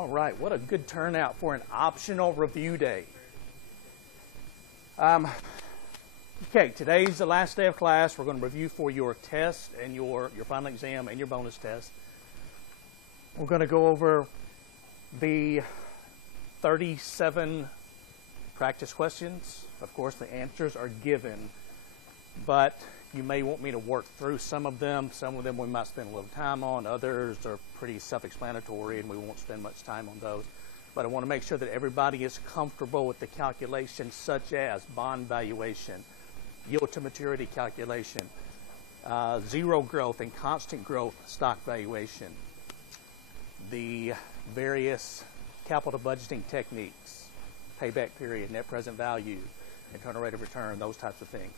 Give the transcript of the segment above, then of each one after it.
All right, what a good turnout for an optional review day. Okay, today's the last day of class. We're going to review for your test and your final exam and your bonus test. We're going to go over the 37 practice questions. Of course, the answers are given, but you may want me to work through some of them. Some of them we might spend a little time on. Others are pretty self-explanatory, and we won't spend much time on those. But I want to make sure that everybody is comfortable with the calculations such as bond valuation, yield to maturity calculation, zero growth and constant growth stock valuation, the various capital budgeting techniques, payback period, net present value, internal rate of return, those types of things.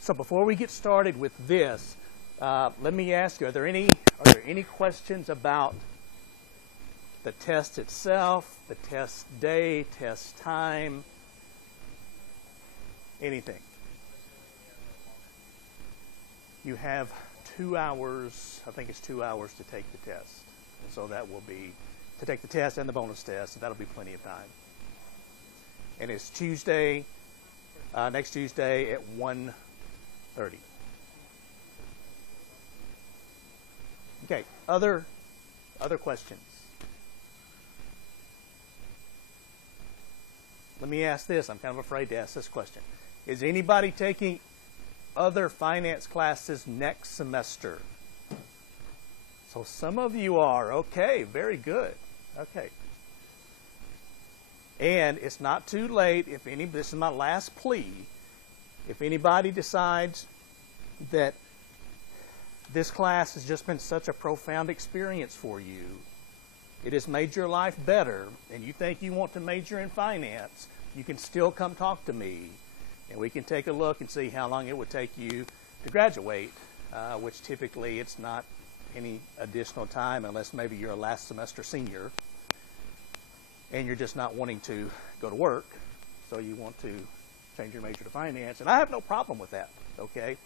So before we get started with this, let me ask you, are there any questions about the test itself, the test day, test time, anything? You have 2 hours, I think it's 2 hours to take the test. And so that will be, to take the test and the bonus test, so that'll be plenty of time. And it's Tuesday, next Tuesday at 1:30. Okay, other questions? Let me ask this. I'm kind of afraid to ask this question. Is anybody taking other finance classes next semester? So some of you are. Okay, very good. Okay. And it's not too late. This is my last plea. If anybody decides that this class has just been such a profound experience for you, it has made your life better, and you think you want to major in finance, you can still come talk to me, and we can take a look and see how long it would take you to graduate, which typically it's not any additional time unless maybe you're a last semester senior and you're just not wanting to go to work, so you want to change your major to finance, and I have no problem with that, okay?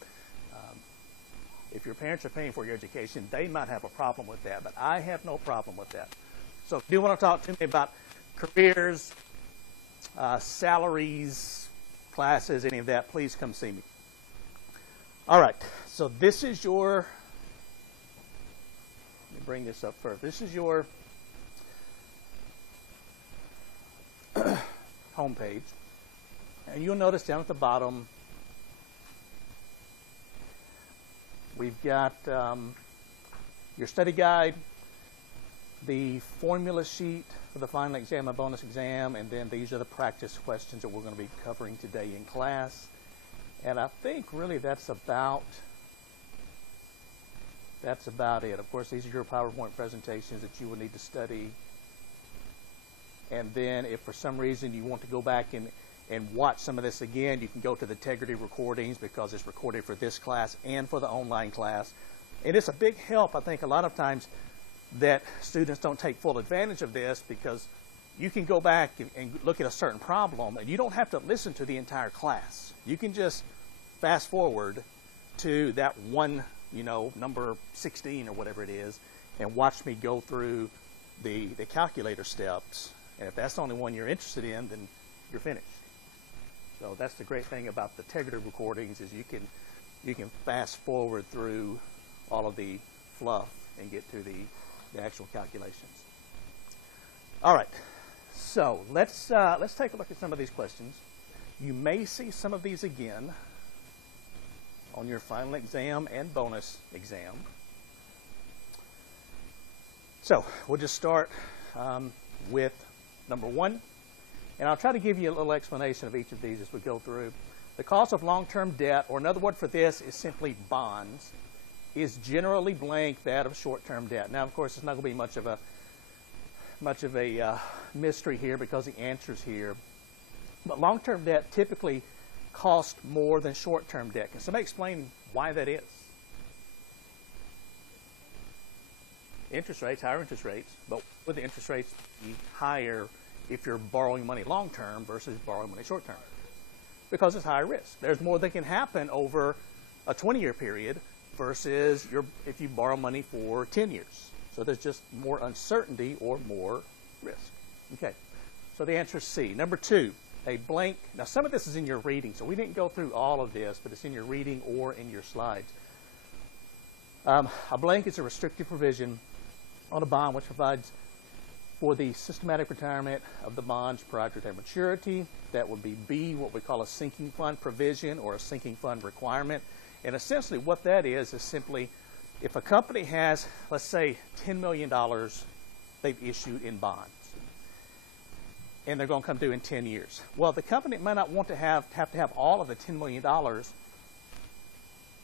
If your parents are paying for your education, they might have a problem with that, but I have no problem with that. So if you do want to talk to me about careers, salaries, classes, any of that, please come see me. All right, so this is your, let me bring this up first. This is your homepage. And you'll notice down at the bottom, we've got your study guide, the formula sheet for the final exam and bonus exam, and then these are the practice questions that we're going to be covering today in class. And I think really that's about it. Of course, these are your PowerPoint presentations that you will need to study. And then if for some reason you want to go back and watch some of this again, you can go to the Integrity recordings because it's recorded for this class and for the online class. And it's a big help, I think, a lot of times that students don't take full advantage of this because you can go back and look at a certain problem and you don't have to listen to the entire class. You can just fast forward to that one, number 16 or whatever it is, and watch me go through the calculator steps. And if that's the only one you're interested in, then you're finished. So that's the great thing about the Integrity recordings is you can fast forward through all of the fluff and get to the actual calculations. All right, so let's take a look at some of these questions. You may see some of these again on your final exam and bonus exam. So we'll just start with number 1. And I'll try to give you a little explanation of each of these as we go through. The cost of long-term debt, or another word for this is simply bonds, is generally blank that of short-term debt. Now, of course, it's not going to be much of a mystery here because the answer's here. But long-term debt typically costs more than short-term debt. Can somebody explain why that is? Interest rates, higher interest rates, but would the interest rates be higher if you're borrowing money long-term versus borrowing money short-term? Because it's higher risk. There's more that can happen over a 20-year period versus if you borrow money for 10 years. So there's just more uncertainty or more risk. Okay, so the answer is C. Number 2, a blank. Now some of this is in your reading, so we didn't go through all of this, but it's in your reading or in your slides. A blank is a restrictive provision on a bond which provides for the systematic retirement of the bonds prior to their maturity. That would be B, what we call a sinking fund provision or a sinking fund requirement. And essentially what that is simply if a company has, let's say, $10 million they've issued in bonds, and they're going to come due in 10 years. Well, the company might not want to have all of the $10 million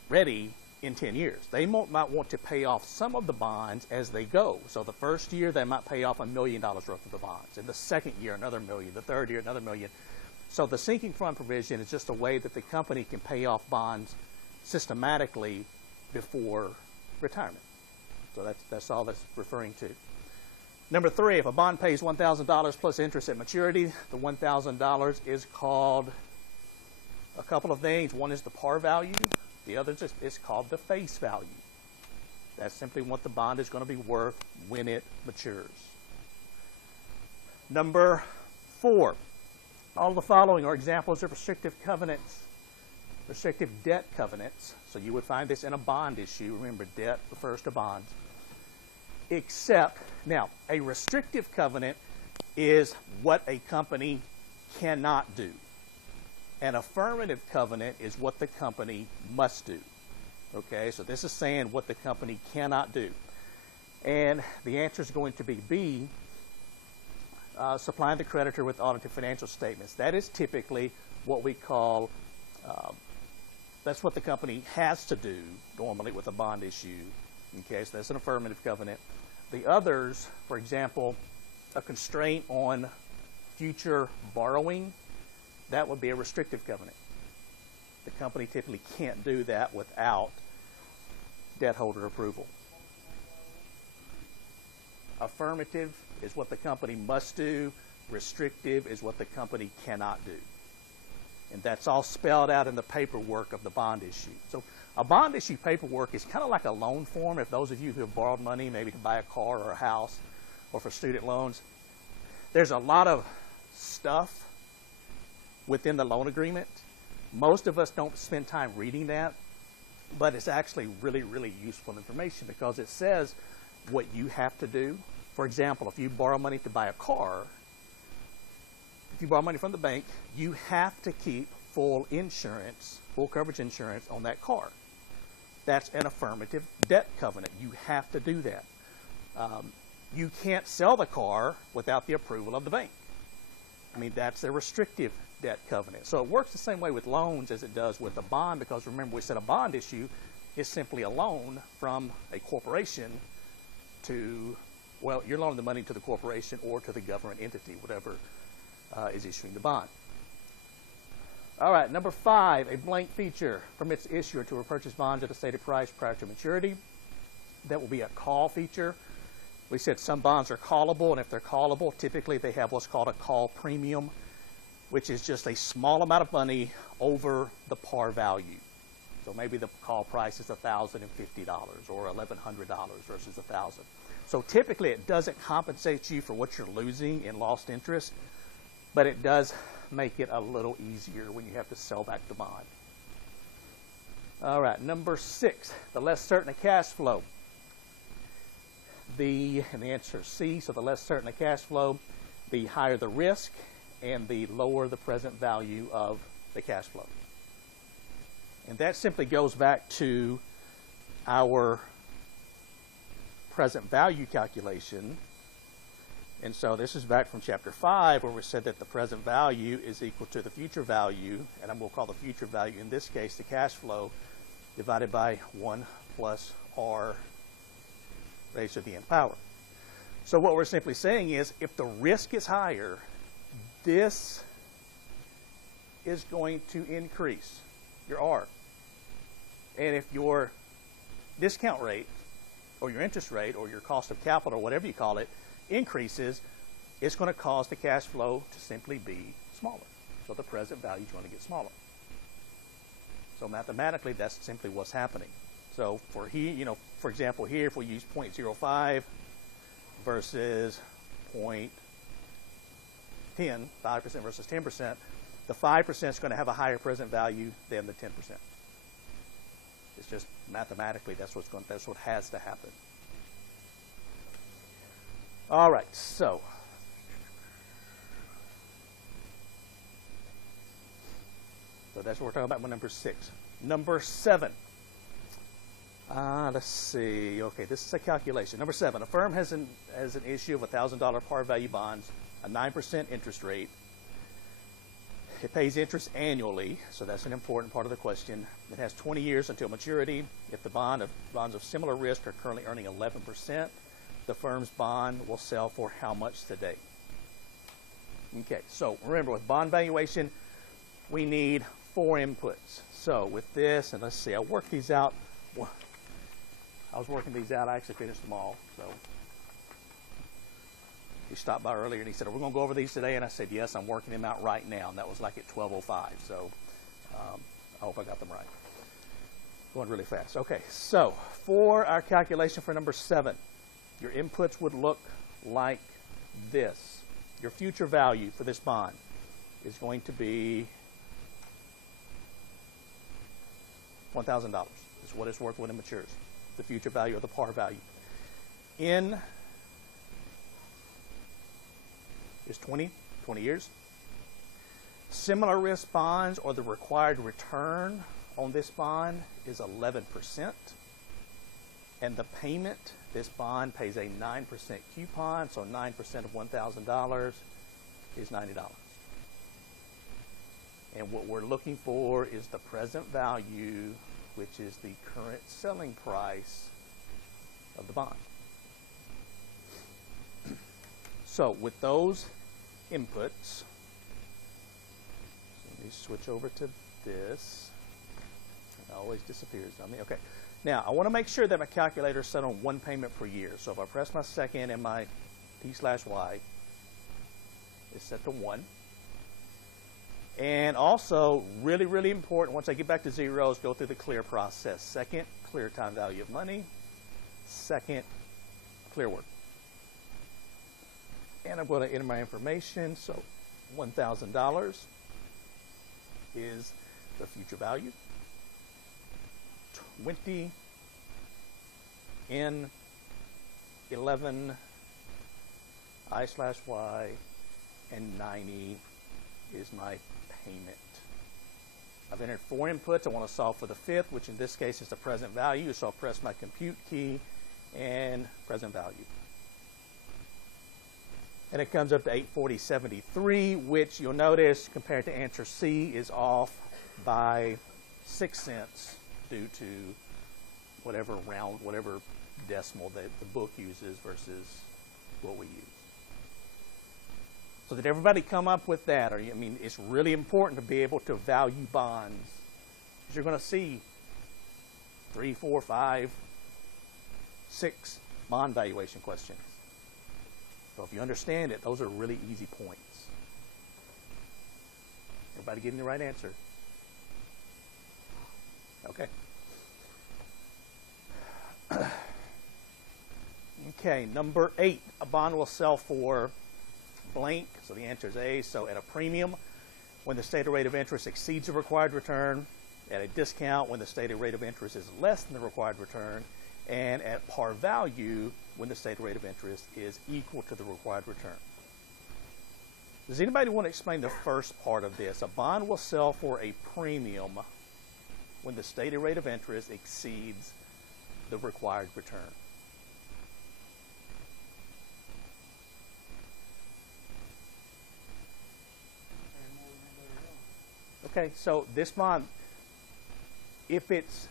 ready in 10 years. They might want to pay off some of the bonds as they go. So the first year, they might pay off $1 million worth of the bonds. In the second year, another $1 million. The third year, another $1 million. So the sinking fund provision is just a way that the company can pay off bonds systematically before retirement. So that's all that's referring to. Number 3, if a bond pays $1,000 plus interest at maturity, the $1,000 is called a couple of things. One is the par value. The other is called the face value. That's simply what the bond is going to be worth when it matures. Number 4, all the following are examples of restrictive covenants, restrictive debt covenants. So you would find this in a bond issue. Remember, debt refers to bonds. Except, now, a restrictive covenant is what a company cannot do. An affirmative covenant is what the company must do. Okay, so this is saying what the company cannot do. And the answer is going to be B, supplying the creditor with audited financial statements. That is typically what we call, that's what the company has to do normally with a bond issue. Okay, so that's an affirmative covenant. The others, for example, a constraint on future borrowing, that would be a restrictive covenant. The company typically can't do that without debt holder approval. Affirmative is what the company must do. Restrictive is what the company cannot do. And that's all spelled out in the paperwork of the bond issue. So a bond issue paperwork is kind of like a loan form. If those of you who have borrowed money, maybe to buy a car or a house or for student loans, there's a lot of stuff within the loan agreement. Most of us don't spend time reading that, but it's actually really, really useful information because it says what you have to do. For example, if you borrow money to buy a car, if you borrow money from the bank, you have to keep full insurance, full coverage insurance on that car. That's an affirmative debt covenant. You have to do that. You can't sell the car without the approval of the bank. I mean, that's a restrictive debt covenant. So it works the same way with loans as it does with a bond because remember we said a bond issue is simply a loan from a corporation to, well, you're loaning the money to the corporation or to the government entity, whatever is issuing the bond. All right, number 5, a blank feature permits the issuer to repurchase bonds at a stated price prior to maturity. That will be a call feature. We said some bonds are callable, and if they're callable, typically they have what's called a call premium, which is just a small amount of money over the par value. So maybe the call price is $1,050 or $1,100 versus $1,000. So typically it doesn't compensate you for what you're losing in lost interest, but it does make it a little easier when you have to sell back the bond. All right, number 6, the less certain the cash flow. And the answer is C, so the less certain the cash flow, the higher the risk, and the lower the present value of the cash flow. And that simply goes back to our present value calculation. And so this is back from chapter 5 where we said that the present value is equal to the future value, and we'll call the future value in this case the cash flow, divided by 1 plus R raised to the nth power. So what we're simply saying is if the risk is higher, this is going to increase your R. And if your discount rate or your interest rate or your cost of capital or whatever you call it increases, it's going to cause the cash flow to simply be smaller. So the present value is going to get smaller. So mathematically, that's simply what's happening. So for here, for example, here, if we use 0.05 versus 0.10, 5% versus 10%, the 5% is going to have a higher present value than the 10%. It's just mathematically that's what has to happen. All right, so that's what we're talking about with number 6. Number 7. Let's see. Okay, this is a calculation. Number 7. A firm has an issue of $1,000 par value bonds, a 9% interest rate. It pays interest annually, so that's an important part of the question. It has 20 years until maturity. If the bonds of similar risk are currently earning 11%, the firm's bond will sell for how much today? Okay, so remember with bond valuation, we need 4 inputs. So with this, and let's see, I worked these out. I was working these out. I actually finished them all. So he stopped by earlier and he said, "Are we going to go over these today?" And I said, "Yes, I'm working them out right now." And that was like at 12:05. So I hope I got them right. Going really fast. Okay, so for our calculation for number 7, your inputs would look like this. Your future value for this bond is going to be $1,000. Is what it's worth when it matures. The future value or the par value. N is 20 years. Similar risk bonds or the required return on this bond is 11%. And the payment, this bond pays a 9% coupon, so 9% of $1,000 is $90. And what we're looking for is the present value, which is the current selling price of the bond. So with those inputs, let me switch over to this. It always disappears on me. Okay. Now, I want to make sure that my calculator is set on 1 payment per year. So if I press my second and my P/Y is set to 1. And also, really, really important, once I get back to zeros, go through the clear process. Second, clear time value of money. Second, clear work. And I'm going to enter my information. So $1,000 is the future value. 20 N 11 I/Y and 90 is my payment. I've entered 4 inputs. I want to solve for the 5th, which in this case is the present value. So I'll press my compute key and present value. And it comes up to 840.73, which you'll notice compared to answer C is off by 6 cents due to whatever decimal that the book uses versus what we use. So did everybody come up with that? I mean, it's really important to be able to value bonds, because you're going to see 3, 4, 5, 6 bond valuation questions. So if you understand it, those are really easy points. Everybody getting the right answer? Okay. Okay, number 8. A bond will sell for blank, so the answer is A. So at a premium, when the stated rate of interest exceeds the required return, at a discount when the stated rate of interest is less than the required return, and at par value when the stated rate of interest is equal to the required return. Does anybody want to explain the first part of this? A bond will sell for a premium when the stated rate of interest exceeds the required return. Okay, so this bond, if its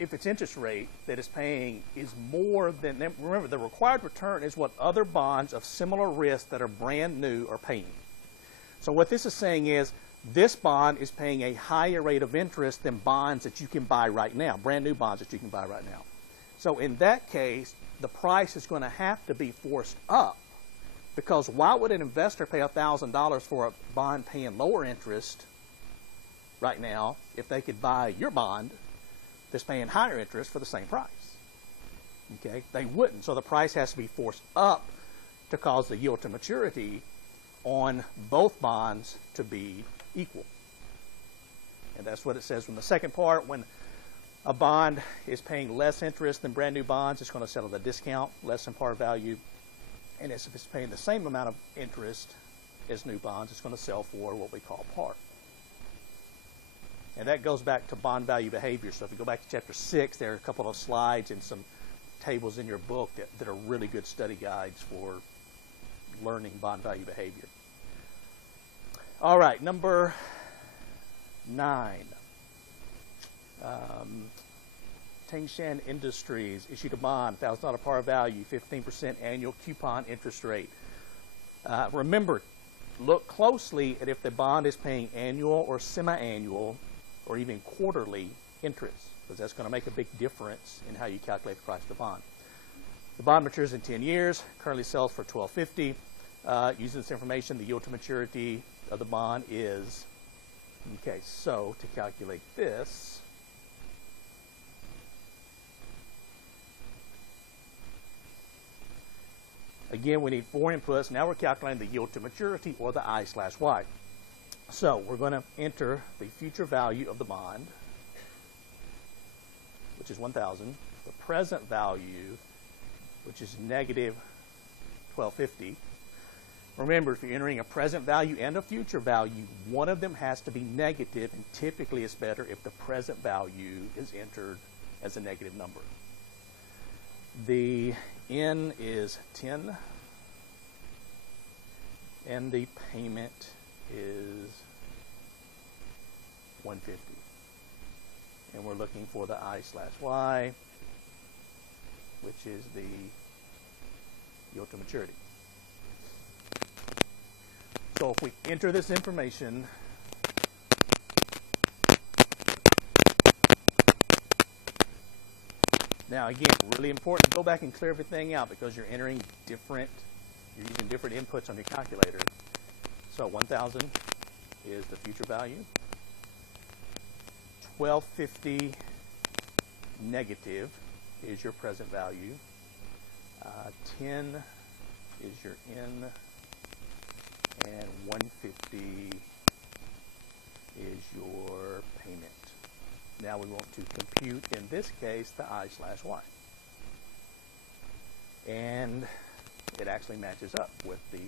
interest rate that it's paying is more than, remember, the required return is what other bonds of similar risk that are brand new are paying. So what this is saying is this bond is paying a higher rate of interest than bonds that you can buy right now, brand new bonds that you can buy right now. So in that case, the price is going to have to be forced up, because why would an investor pay $1,000 for a bond paying lower interest right now if they could buy your bond that's paying higher interest for the same price? Okay, they wouldn't. So the price has to be forced up to cause the yield to maturity on both bonds to be equal. And that's what it says from the second part. When a bond is paying less interest than brand new bonds, it's going to settle the discount less than par value. And if it's paying the same amount of interest as new bonds, it's going to sell for what we call par. And that goes back to bond value behavior. So if you go back to chapter 6, there are a couple of slides and some tables in your book that are really good study guides for learning bond value behavior. All right, number 9. Tangshan Industries issued a bond, $1,000 par value, 15% annual coupon interest rate. Remember, look closely at if the bond is paying annual or semi-annual or even quarterly interest, because that's going to make a big difference in how you calculate the price of the bond. The bond matures in 10 years, currently sells for $12.50. Using this information, the yield to maturity of the bond is, okay, so to calculate this, again, we need 4 inputs. Now we're calculating the yield to maturity, or the I/Y. So we're going to enter the future value of the bond, which is 1,000, the present value, which is negative 1250. Remember, if you're entering a present value and a future value, one of them has to be negative, and typically it's better if the present value is entered as a negative number. The N is 10, and the payment is 150. And we're looking for the I/Y, which is the yield to maturity. So if we enter this information, now again, really important, go back and clear everything out because you're entering different, you're using different inputs on your calculator. So 1,000 is the future value. 1250 negative is your present value. 10 is your N, and 150 is your payment. Now we want to compute, in this case, the I/Y. And it actually matches up with the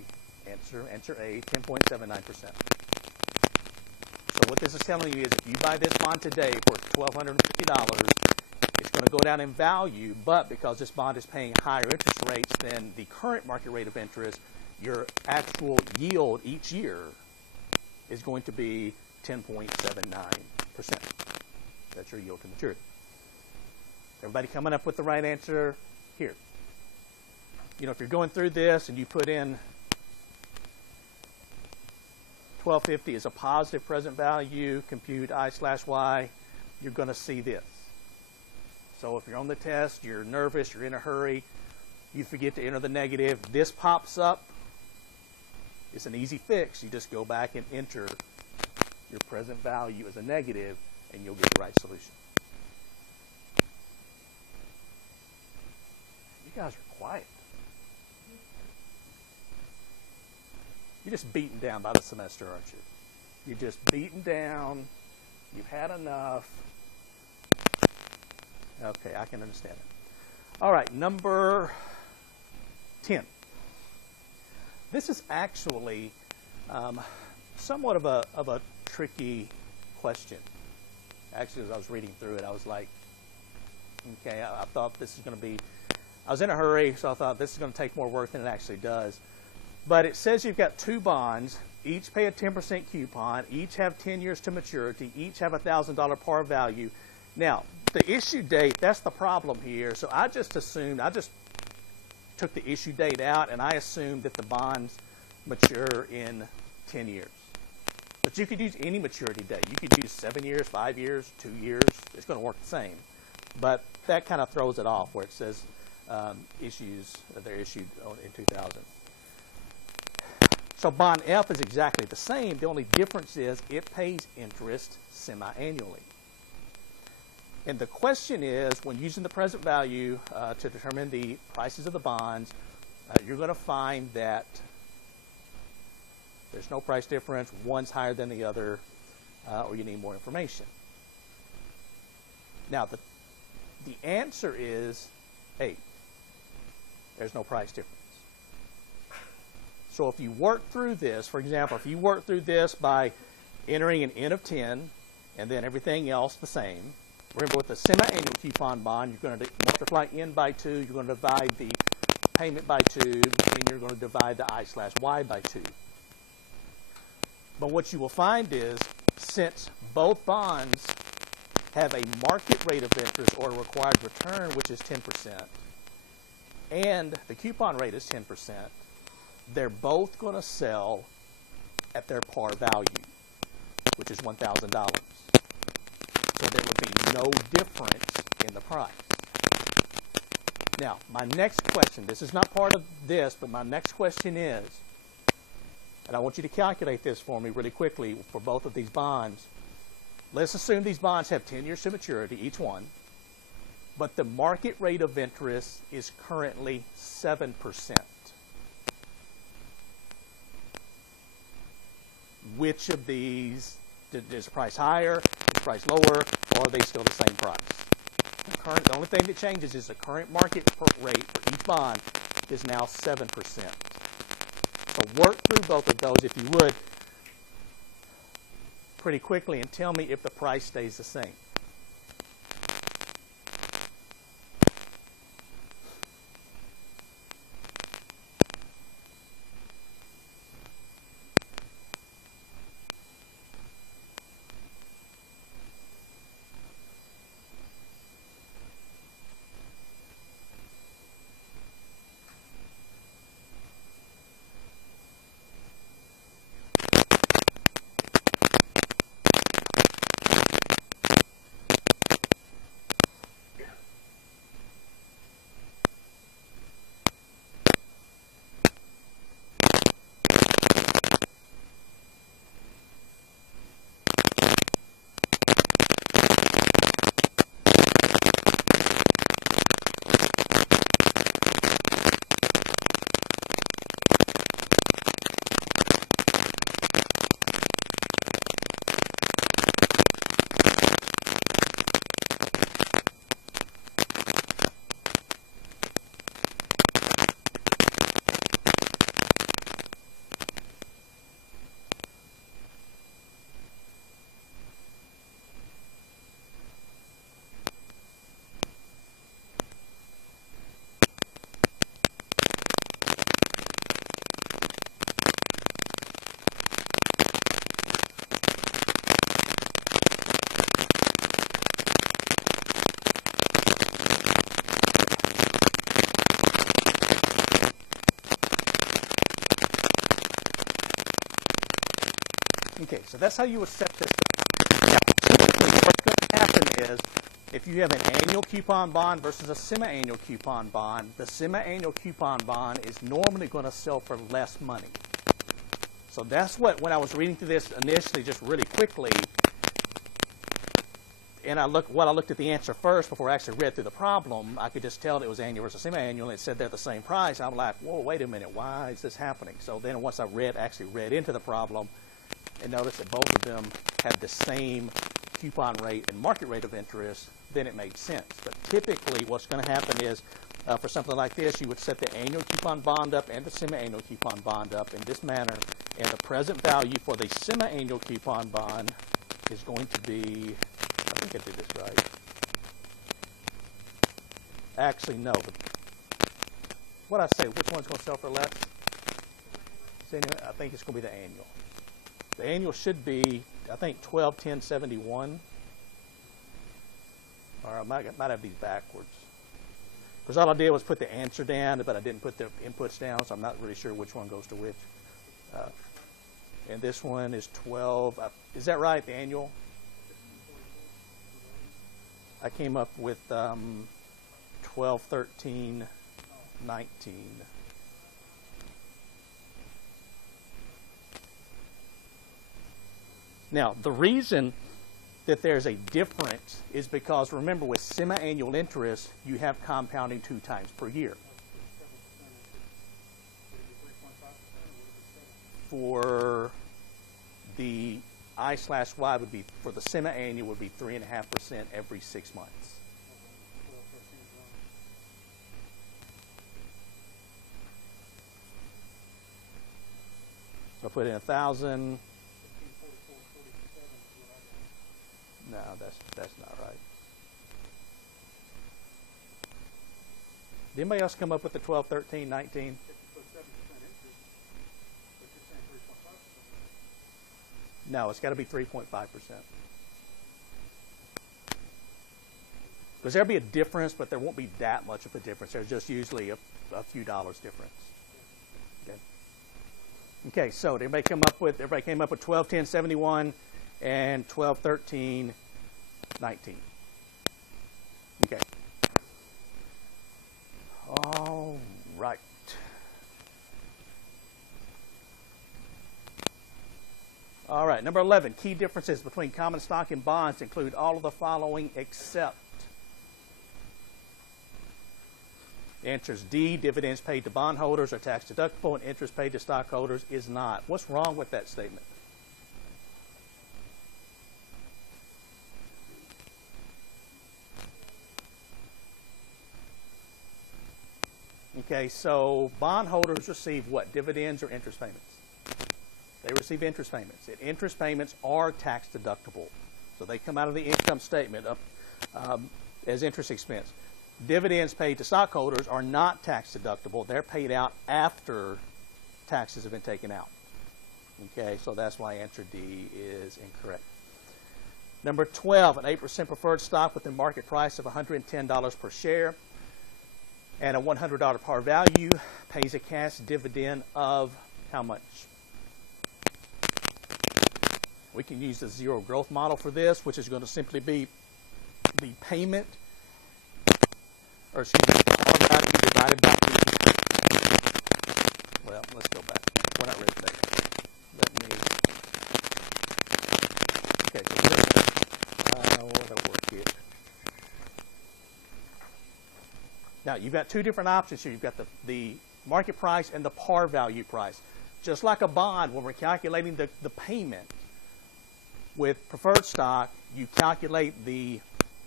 answer A, 10.79%. So what this is telling you is if you buy this bond today for $1,250, it's going to go down in value, but because this bond is paying higher interest rates than the current market rate of interest, your actual yield each year is going to be 10.79%. That's your yield to maturity. Everybody coming up with the right answer here? You know, if you're going through this and you put in 1250 is a positive present value, compute I/Y, you're going to see this. So if you're on the test, you're nervous, you're in a hurry, you forget to enter the negative, this pops up. It's an easy fix. You just go back and enter your present value as a negative, and you'll get the right solution. You guys are quiet. You're just beaten down by the semester, aren't you? You're just beaten down. You've had enough. Okay, I can understand it. All right, number 10. This is actually somewhat of a tricky question. Actually, as I was reading through it, I was like, okay, I thought this is going to be, I was in a hurry, so I thought this is going to take more work than it actually does. But it says you've got 2 bonds, each pay a 10% coupon, each have 10 years to maturity, each have $1,000 par value. Now, the issue date, that's the problem here. So I just took the issue date out, and I assumed that the bonds mature in 10 years. But you could use any maturity date. You could use 7 years, 5 years, 2 years. It's going to work the same. But that kind of throws it off where it says they're issued in 2000. So bond F is exactly the same. The only difference is it pays interest semi-annually. And the question is, when using the present value to determine the prices of the bonds, you're going to find that there's no price difference, one's higher than the other, or you need more information. Now, the answer is 8. There's no price difference. So if you work through this, for example, if you work through this by entering an N of 10 and then everything else the same, remember with the semi-annual coupon bond, you're going to multiply N by 2, you're going to divide the payment by 2, and you're going to divide the I/Y by 2. But what you will find is, since both bonds have a market rate of interest or a required return, which is 10%, and the coupon rate is 10%, they're both going to sell at their par value, which is $1,000. So there would be no difference in the price. Now, my next question, this is not part of this, but my next question is, and I want you to calculate this for me really quickly for both of these bonds. Let's assume these bonds have 10 years to maturity, each one, but the market rate of interest is currently 7%. Which of these, is the price higher, is the price lower, or are they still the same price? The only thing that changes is the current market rate for each bond is now 7%. So work through both of those, if you would, pretty quickly and tell me if the price stays the same. Okay, so that's how you would set this up. Now, typically what's going to happen is, if you have an annual coupon bond versus a semi-annual coupon bond, the semi-annual coupon bond is normally going to sell for less money. So that's what, when I was reading through this initially, just really quickly, and I looked at the answer first before I actually read through the problem, I could just tell it was annual versus semi-annual, and it said they're the same price. I'm like, whoa, wait a minute, why is this happening? So then once I actually read into the problem, and noticed that both of them had the same coupon rate and market rate of interest, then it made sense. But typically what's going to happen is, for something like this, you would set the annual coupon bond up and the semi-annual coupon bond up in this manner, and the present value for the semi-annual coupon bond is going to be, I think I did this right. Actually, no. What I say, which one's going to sell for less? I think it's going to be the annual. The annual should be, I think, 12/10/71. Or I might have these backwards. Because all I did was put the answer down, but I didn't put the inputs down, so I'm not really sure which one goes to which. And this one is 12. Is that right, the annual? I came up with 12/13/19. Now, the reason that there's a difference is because, remember, with semi-annual interest, you have compounding 2 times per year. For the I/Y would be, for the semi-annual would be 3.5% every 6 months. So put in 1,000. No, that's not right. Did anybody else come up with the 12, 13, 19? No, it's got to be 3.5%. Because there'll be a difference, but there won't be that much of a difference. There's just usually a few dollars difference. Okay. Okay, so everybody came up with 12, 10, 71 and 12, 13, 19. Okay. All right. All right, number 11, key differences between common stock and bonds include all of the following except. The answer is D, dividends paid to bondholders are tax deductible and interest paid to stockholders is not. What's wrong with that statement? Okay, so bondholders receive what? Dividends or interest payments? They receive interest payments. And interest payments are tax deductible. So they come out of the income statement as interest expense. Dividends paid to stockholders are not tax deductible. They're paid out after taxes have been taken out. Okay, so that's why answer D is incorrect. Number 12, an 8% preferred stock with a market price of $110 per share and a $100 par value pays a cash dividend of how much? We can use the zero growth model for this, which is going to simply be the payment, or excuse me, par value divided by the, well, let's go back. We're not ready for that. Okay, so this, what'll work here. Now, you've got 2 different options here. You've got the market price and the par value price. Just like a bond, when we're calculating the payment, with preferred stock, you calculate the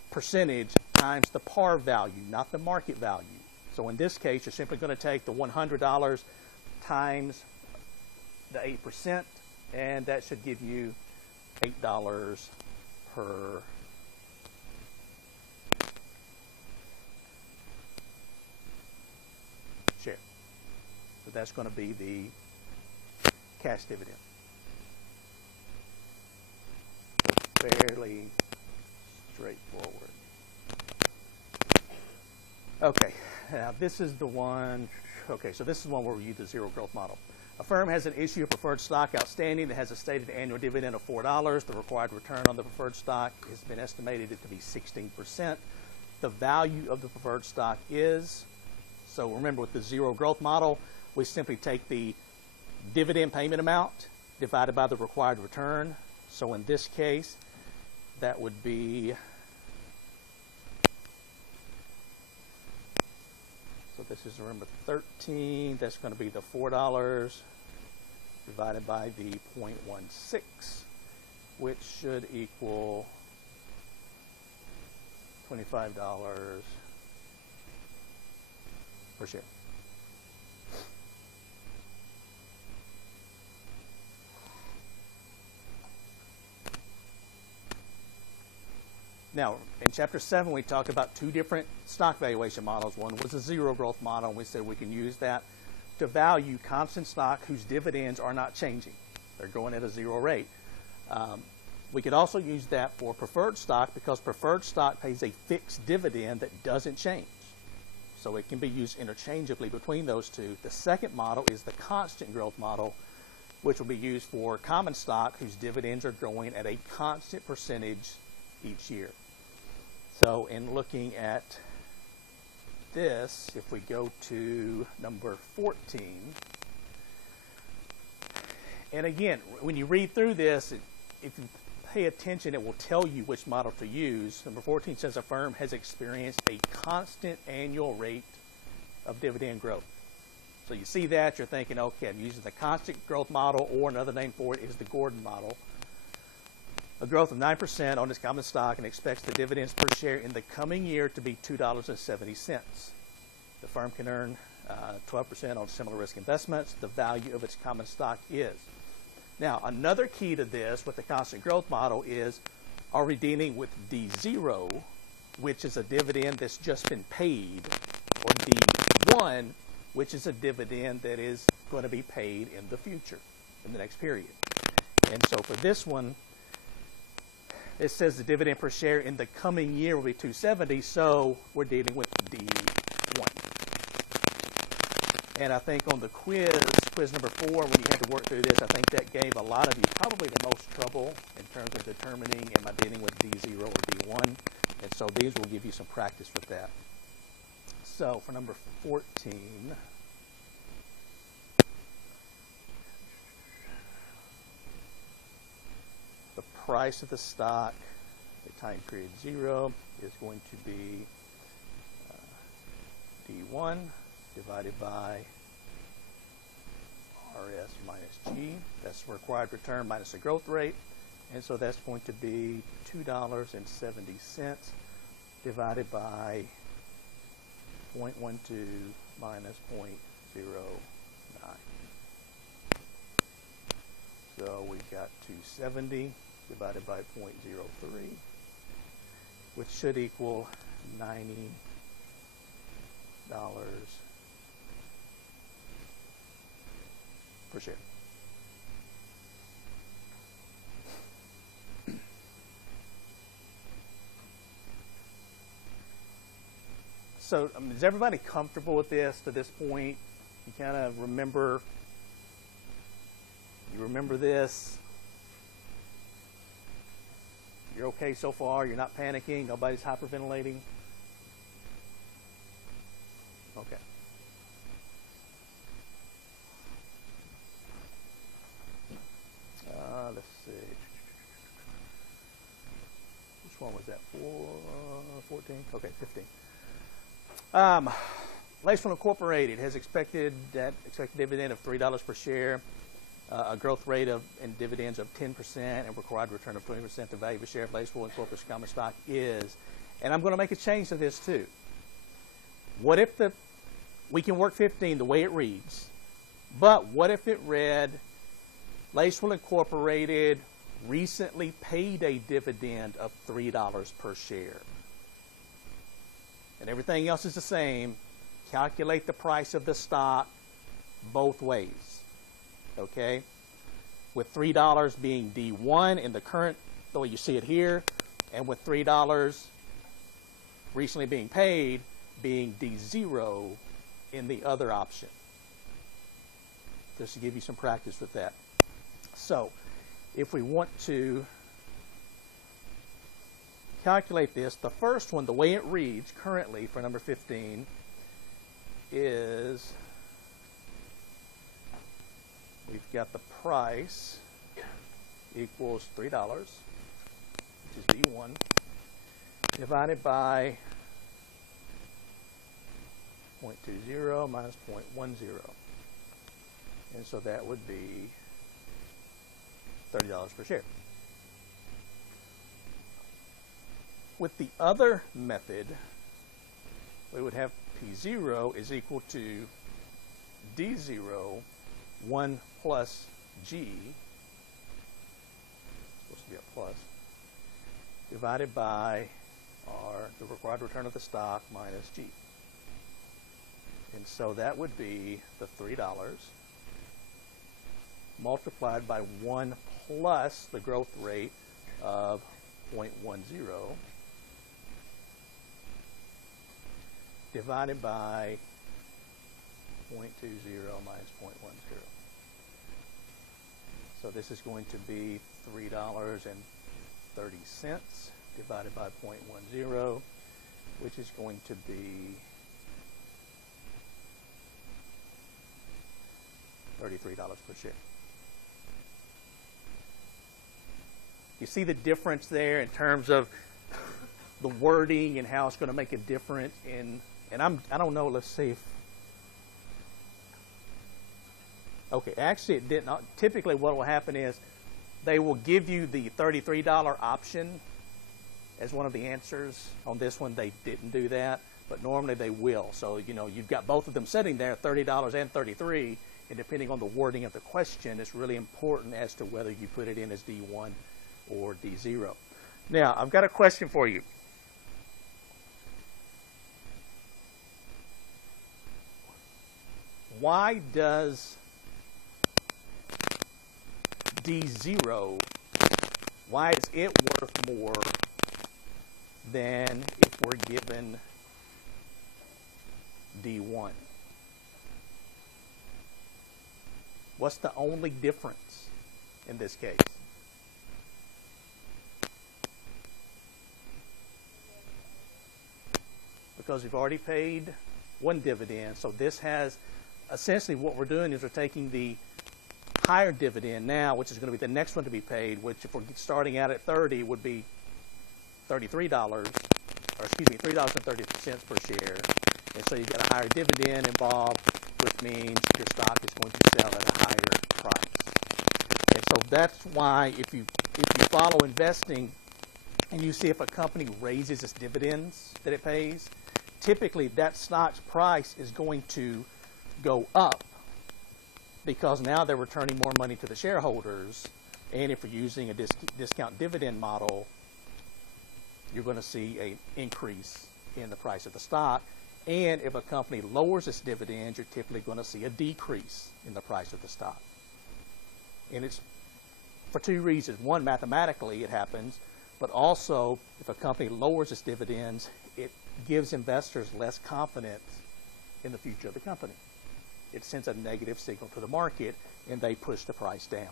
percentage times the par value, not the market value. So in this case, you're simply going to take the $100 times the 8%, and that should give you $8 per share. So that's going to be the cash dividend. Fairly straightforward. Okay, now this is the one. Okay, so this is one where we use the zero growth model. A firm has an issue of preferred stock outstanding that has a stated annual dividend of $4. The required return on the preferred stock has been estimated to be 16%. The value of the preferred stock is, so remember with the zero growth model, we simply take the dividend payment amount divided by the required return. So in this case, that would be, so this is, remember, 13. That's going to be the $4 divided by the 0.16, which should equal $25 per share. Now, in Chapter 7, we talked about 2 different stock valuation models. One was a zero growth model, and we said we can use that to value constant stock whose dividends are not changing. They're going at a 0 rate. We could also use that for preferred stock because preferred stock pays a fixed dividend that doesn't change. So it can be used interchangeably between those 2. The second model is the constant growth model, which will be used for common stock whose dividends are growing at a constant percentage each year. So in looking at this, if we go to number 14, and again, when you read through this, if you pay attention, it will tell you which model to use. Number 14 says a firm has experienced a constant annual rate of dividend growth. So you see that, you're thinking, okay, I'm using the constant growth model, or another name for it is the Gordon model. A growth of 9% on its common stock, and expects the dividends per share in the coming year to be $2.70. The firm can earn 12% on similar risk investments. The value of its common stock is. Now, another key to this with the constant growth model is, are we dealing with D0, which is a dividend that's just been paid, or D1, which is a dividend that is going to be paid in the future, in the next period. And so for this one, it says the dividend per share in the coming year will be $2.70, so we're dealing with D1. And I think on the quiz number 4, when you had to work through this, I think that gave a lot of you probably the most trouble in terms of determining, am I dealing with D0 or D1? And so these will give you some practice with that. So for number 14, the price of the stock at time period 0 is going to be D1 divided by RS minus G. That's the required return minus the growth rate. And so that's going to be $2.70 divided by 0.12 minus 0.09. So we got 270 divided by 0.03, which should equal $90 per share. So, is everybody comfortable with this to this point? You kind of remember, this? You're okay so far? You're not panicking? Nobody's hyperventilating? Okay. Let's see. Which one was that? 14? Okay, 15. Laceland Incorporated has expected dividend of $3 per share, a growth rate in dividends of 10%, and required return of 20%. The value of a share of Laceland Incorporated common stock is, and I'm going to make a change to this too. What if we can work 15 the way it reads, but what if it read, Laceland Incorporated recently paid a dividend of $3 per share? And everything else is the same. Calculate the price of the stock both ways. Okay? With $3 being D1 in the current, the way you see it here, and with $3 recently being paid being D0 in the other option. Just to give you some practice with that. So, if we want to calculate this, the first one, the way it reads currently for number 15 is, we've got the price equals $3, which is D1, divided by 0.20 minus 0.10. And so that would be $30 per share. With the other method, we would have P0 is equal to D0, 1 plus G, supposed to be a plus, divided by the required return of the stock minus G. And so that would be the $3 multiplied by 1 plus the growth rate of 0.10 divided by 0.20 minus 0.10. So this is going to be $3.30 divided by 0.10, which is going to be $33 per share. You see the difference there in terms of the wording and how it's going to make a difference in, and I don't know, let's see if, okay, actually it did not. Typically what will happen is they will give you the $33 option as one of the answers. On this one they didn't do that, but normally they will. So, you know, you've got both of them sitting there, $30 and $33, and depending on the wording of the question, it's really important as to whether you put it in as D1 or D0. Now, I've got a question for you. Why does D0, why is it worth more than if we're given D1? What's the only difference in this case? Because we've already paid one dividend, so this has, essentially what we're doing is we're taking the higher dividend now, which is going to be the next one to be paid, which if we're starting out at 30 would be $33, or excuse me, $3.30 per share. And so you get a higher dividend involved, which means your stock is going to sell at a higher price. And so that's why if you follow investing and you see if a company raises its dividends that it pays, typically that stock's price is going to go up because now they're returning more money to the shareholders. And if you're using a discount dividend model, you're going to see an increase in the price of the stock. And if a company lowers its dividends, you're typically going to see a decrease in the price of the stock. And it's for two reasons. One, mathematically it happens, but also if a company lowers its dividends, it gives investors less confidence in the future of the company. It sends a negative signal to the market, and they push the price down.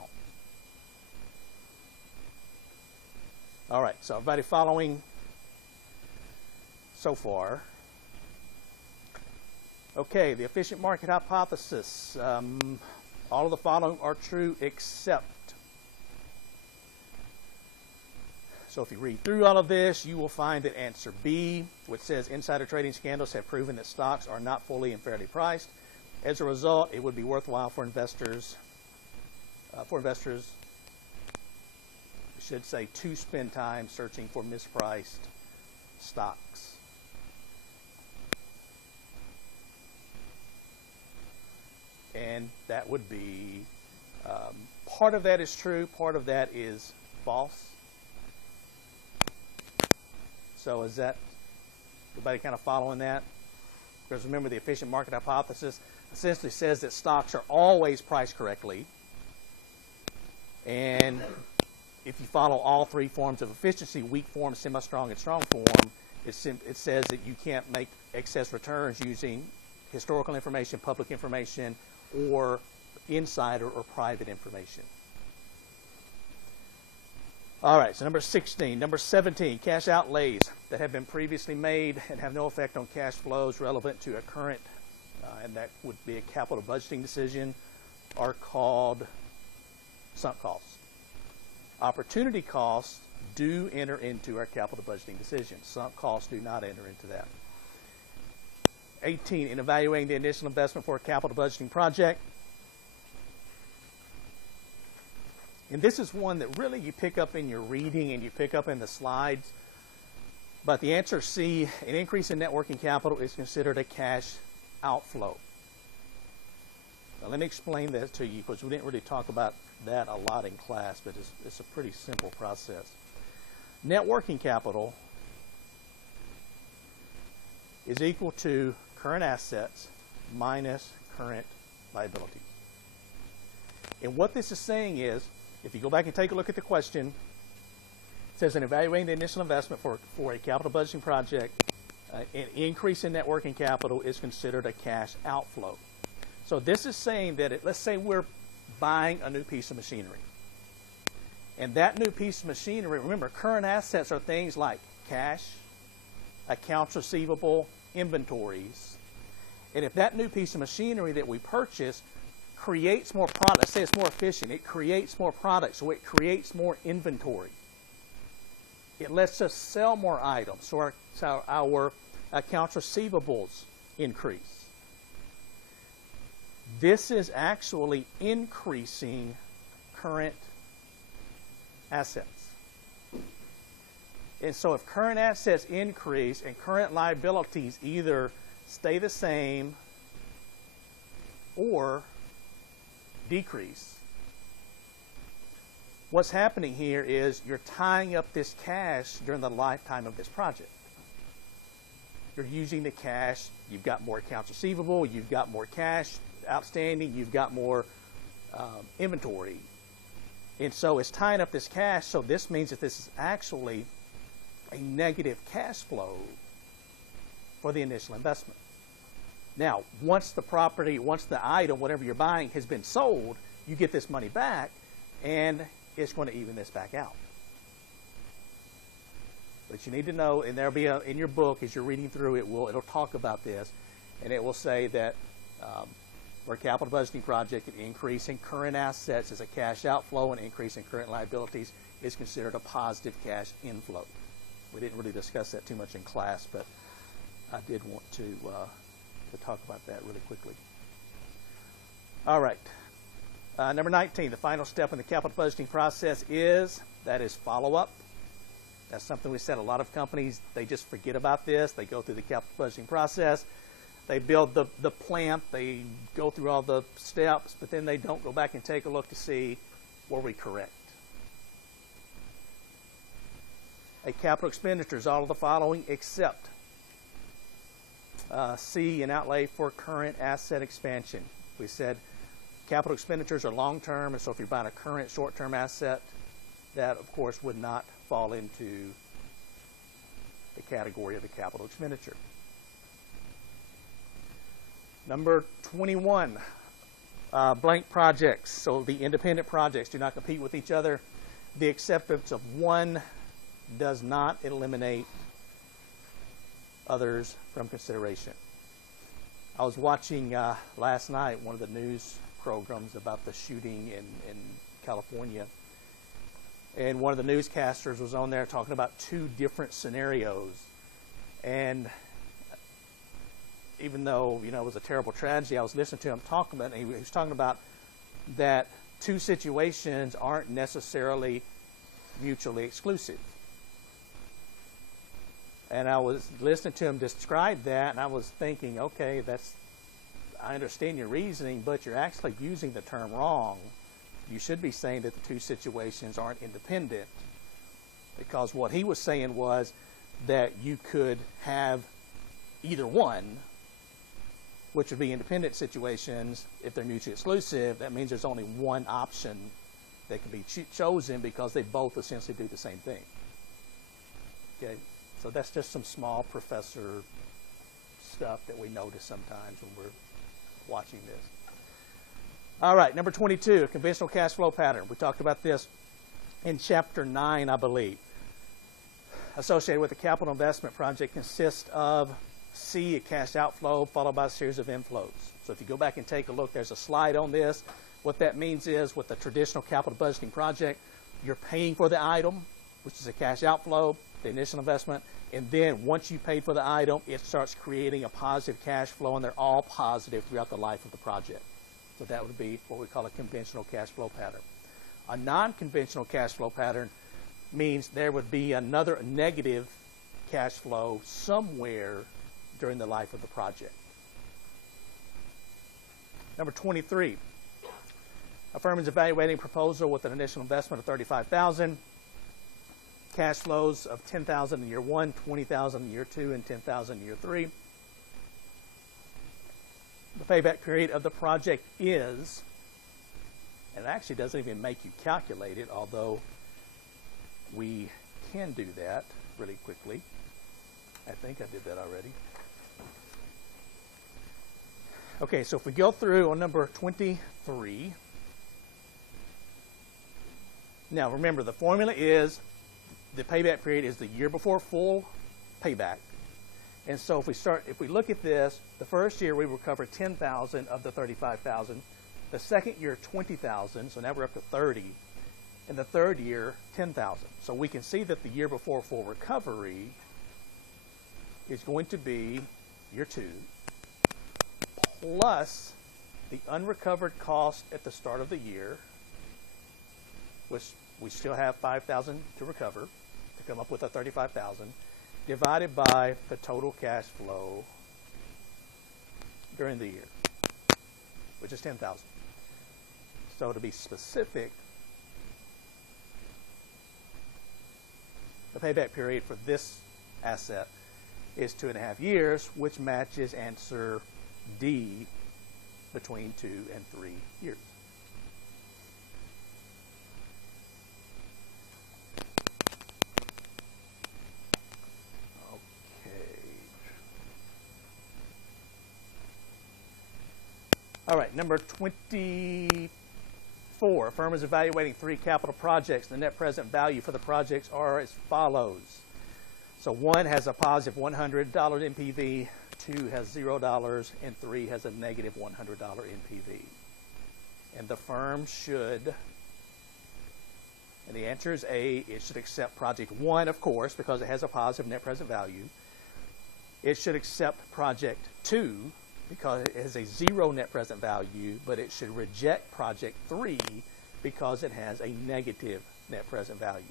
All right, so everybody following so far? Okay, the efficient market hypothesis. All of the following are true except. So if you read through all of this, you will find that answer B, which says insider trading scandals have proven that stocks are not fully and fairly priced. As a result, it would be worthwhile for investors, I should say, to spend time searching for mispriced stocks. And that would be, part of that is true, part of that is false. So is that, everybody kind of following that? Because remember, the efficient market hypothesis essentially says that stocks are always priced correctly. And if you follow all three forms of efficiency, weak form, semi-strong, and strong form, it says that you can't make excess returns using historical information, public information, or insider or private information. All right, so number 16. Number 17, cash outlays that have been previously made and have no effect on cash flows relevant to a current, and that would be a capital budgeting decision, are called sunk costs. Opportunity costs do enter into our capital budgeting decision. Sunk costs do not enter into that. 18, in evaluating the initial investment for a capital budgeting project. And this is one that really you pick up in your reading and you pick up in the slides. But the answer C, an increase in net working capital is considered a cash outflow. Now let me explain that to you because we didn't really talk about that a lot in class, but it's a pretty simple process. Net working capital is equal to current assets minus current liabilities. And what this is saying is, if you go back and take a look at the question, it says in evaluating the initial investment for a capital budgeting project, an increase in net working capital is considered a cash outflow. So this is saying that, let's say we're buying a new piece of machinery. And that new piece of machinery, remember, current assets are things like cash, accounts receivable, inventories. And if that new piece of machinery that we purchase creates more product, let's say it's more efficient, it creates more product, so it creates more inventory. It lets us sell more items, so our accounts receivables increase. This is actually increasing current assets. And so if current assets increase and current liabilities either stay the same or decrease, what's happening here is you're tying up this cash during the lifetime of this project. You're using the cash, you've got more accounts receivable, you've got more cash outstanding, you've got more inventory. And so it's tying up this cash, so this means that this is actually a negative cash flow for the initial investment. Now, once the property, once the item, whatever you're buying, has been sold, you get this money back, and it's going to even this back out. But you need to know, and there'll be in your book, as you're reading through it, it'll talk about this, and it will say that for a capital budgeting project, an increase in current assets is a cash outflow, and an increase in current liabilities is considered a positive cash inflow. We didn't really discuss that too much in class, but I did want to talk about that really quickly. All right. Number 19, the final step in the capital budgeting process is follow-up. That's something we said a lot of companies, they just forget about this. They go through the capital budgeting process. They build the plant. They go through all the steps, but then they don't go back and take a look to see, were we correct? A capital expenditure is all of the following except C, an outlay for current asset expansion. We said capital expenditures are long-term, and so if you're buying a current short-term asset, that, of course, would not fall into the category of the capital expenditure. Number 21, blank projects. So the independent projects do not compete with each other. The acceptance of one does not eliminate others from consideration. I was watching last night one of the news programs about the shooting in California, and one of the newscasters was on there talking about two different scenarios. And even though, it was a terrible tragedy, I was listening to him talk about it, and he was talking about that two situations aren't necessarily mutually exclusive. And I was listening to him describe that, and I was thinking, okay, I understand your reasoning, but you're actually using the term wrong. You should be saying that the two situations aren't independent, because what he was saying was that you could have either one, which would be independent situations. If they're mutually exclusive, that means there's only one option that can be chosen because they both essentially do the same thing. Okay, so that's just some small professor stuff that we notice sometimes when we're watching this. All right, number 22, a conventional cash flow pattern. We talked about this in chapter 9, I believe. Associated with a capital investment project consists of C, a cash outflow followed by a series of inflows. So if you go back and take a look, there's a slide on this. What that means is with a traditional capital budgeting project, you're paying for the item, which is a cash outflow, the initial investment, and then once you pay for the item, it starts creating a positive cash flow, and they're all positive throughout the life of the project. So that would be what we call a conventional cash flow pattern. A non-conventional cash flow pattern means there would be another negative cash flow somewhere during the life of the project. Number 23, a firm is evaluating a proposal with an initial investment of $35,000, cash flows of $10,000 in year 1, $20,000 in year 2, and $10,000 in year 3. The payback period of the project is, and it actually doesn't even make you calculate it, although we can do that really quickly. I think I did that already. Okay, so if we go through on number 23, now remember the formula is the payback period is the year before full payback. And so if we look at this, the first year we recover $10,000 of the $35,000. The second year, $20,000, so now we're up to $30,000. and the third year, $10,000. So we can see that the year before full recovery is going to be year 2, plus the unrecovered cost at the start of the year, which we still have $5,000 to recover to come up with a $35,000, divided by the total cash flow during the year, which is $10,000. So to be specific, the payback period for this asset is 2.5 years, which matches answer D, between 2 and 3 years. All right, number 24. A firm is evaluating 3 capital projects. The net present value for the projects are as follows. So 1 has a positive $100 NPV, 2 has $0, and 3 has a negative $100 NPV. And the firm should, and the answer is A, it should accept project 1, of course, because it has a positive net present value. It should accept project 2, because it has a 0 net present value, but it should reject project 3 because it has a negative net present value.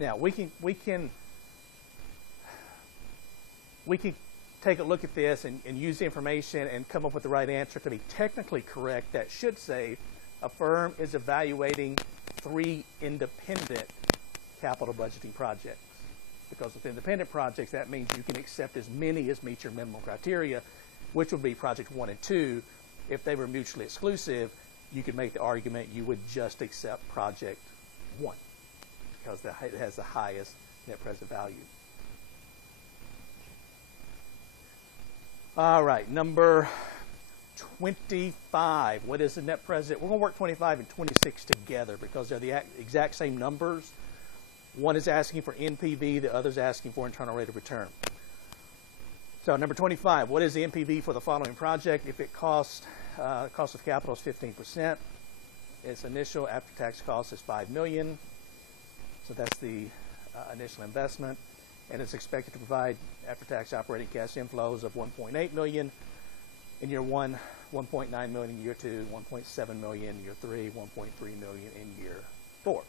Now we can take a look at this and use the information and come up with the right answer. To be technically correct, that should say a firm is evaluating 3 independent capital budgeting projects. Because with independent projects, that means you can accept as many as meet your minimum criteria, which would be project 1 and 2. If they were mutually exclusive, you could make the argument you would just accept project 1 because it has the highest net present value. All right, number 25. What is the net present? We're going to work 25 and 26 together because they're the exact same numbers. One is asking for NPV, the other is asking for internal rate of return. So number 25, what is the NPV for the following project? If it cost of capital is 15%, its initial after-tax cost is $5 million. So that's the initial investment, and it's expected to provide after-tax operating cash inflows of $1.8 million in year 1, $1.9 million in year 2, $1.7 million in year 3, $1.3 million in year 4.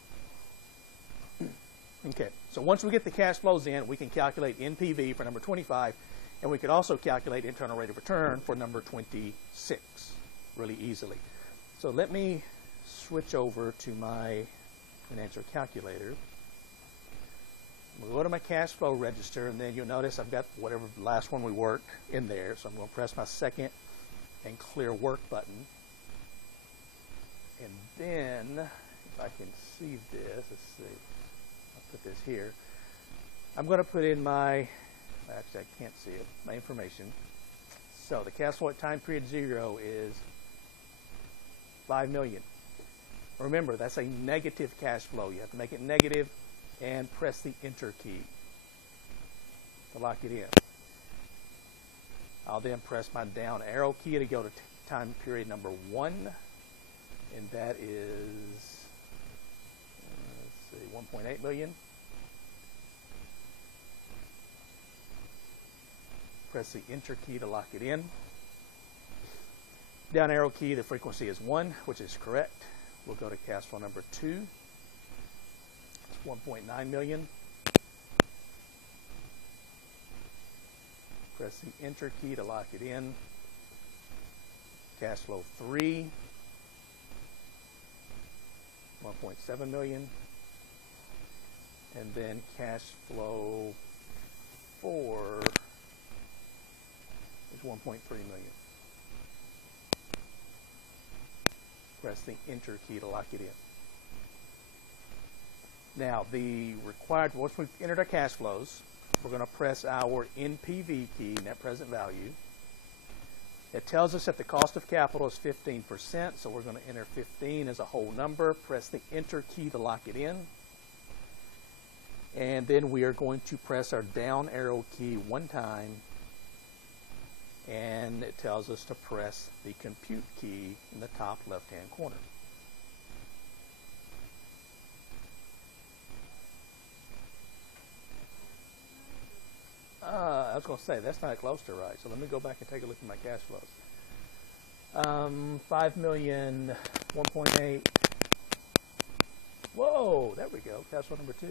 Okay, so once we get the cash flows in, we can calculate NPV for number 25. And we could also calculate internal rate of return for number 26 really easily. So let me switch over to my financial calculator. We'll go to my cash flow register, and then you'll notice I've got whatever last one we worked in there. So I'm going to press my second and clear work button. And then, if I can see this, let's see, I'll put this here. I'm going to put in my, actually I can't see it, my information. So the cash flow at time period 0 is $5 million. Remember, that's a negative cash flow. You have to make it negative and press the enter key to lock it in. I'll then press my down arrow key to go to time period number 1, and that is, let's see, 1.8 million. Press the enter key to lock it in. Down arrow key, the frequency is 1, which is correct. We'll go to cash flow number 2. It's 1.9 million. Press the enter key to lock it in. Cash flow 3, 1.7 million. And then cash flow 4 is 1.3 million. Press the enter key to lock it in. Now, once we've entered our cash flows, we're going to press our NPV key, net present value. It tells us that the cost of capital is 15%, so we're going to enter 15 as a whole number. Press the enter key to lock it in. And then we are going to press our down arrow key one time, and it tells us to press the compute key in the top left-hand corner. I was going to say, that's not close to right. So let me go back and take a look at my cash flows. 5 million, 1.8. Whoa, there we go. Cash flow number 2.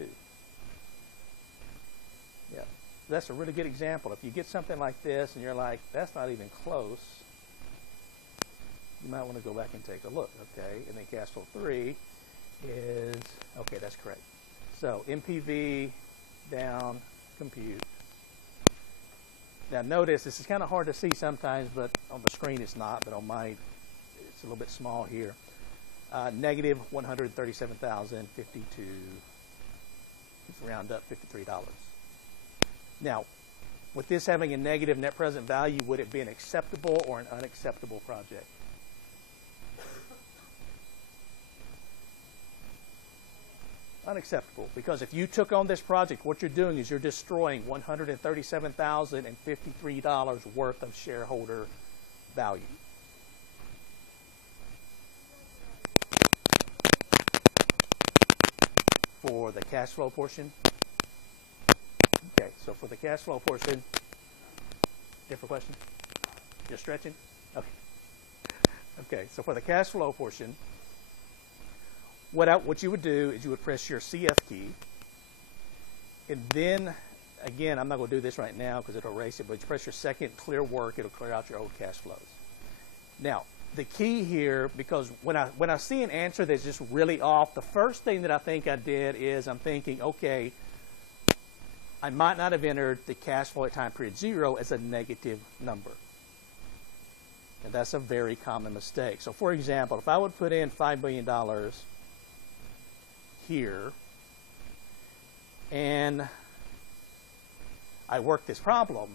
Yeah, that's a really good example. If you get something like this and you're like, that's not even close, you might want to go back and take a look, okay? And then cash flow 3 is, okay, that's correct. So NPV down, compute. Now notice, this is kind of hard to see sometimes, but on the screen it's not, but on mine it's a little bit small here. Negative 137,052, round up $53. Now, with this having a negative net present value, would it be an acceptable or an unacceptable project? Unacceptable, because if you took on this project, what you're doing is you're destroying $137,053 worth of shareholder value. For the cash flow portion. Okay, so for the cash flow portion, different question? You're stretching? Okay. Okay, so for the cash flow portion, what you would do is you would press your CF key, and then, again, I'm not going to do this right now because it'll erase it, but you press your second clear work, it'll clear out your old cash flows. Now, the key here, because when I see an answer that's just really off, the first thing that I think I did is I'm thinking, okay, I might not have entered the cash flow at time period 0 as a negative number. And that's a very common mistake. So, for example, if I would put in $5 million here, and I work this problem,